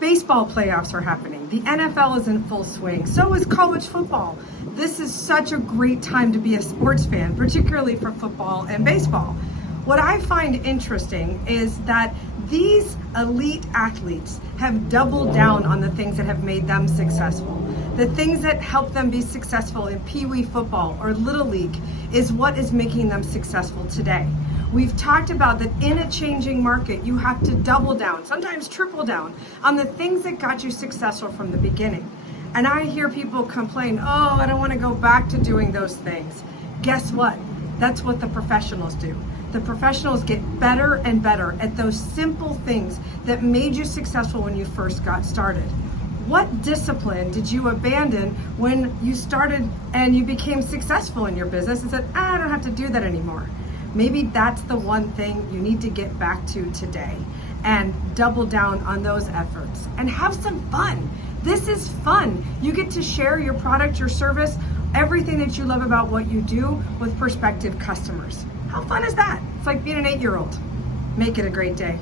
Baseball playoffs are happening. The NFL is in full swing. So is college football. This is such a great time to be a sports fan, particularly for football and baseball. What I find interesting is that these elite athletes have doubled down on the things that have made them successful. The things that help them be successful in Pee Wee football or Little League is what is making them successful today. We've talked about that in a changing market, you have to double down, sometimes triple down, on the things that got you successful from the beginning. And I hear people complain, oh, I don't want to go back to doing those things. Guess what? That's what the professionals do. The professionals get better and better at those simple things that made you successful when you first got started. What discipline did you abandon when you started and you became successful in your business and said, I don't have to do that anymore? Maybe that's the one thing you need to get back to today and double down on those efforts and have some fun. This is fun. You get to share your product, your service, everything that you love about what you do with prospective customers. How fun is that? It's like being an 8-year-old. Make it a great day.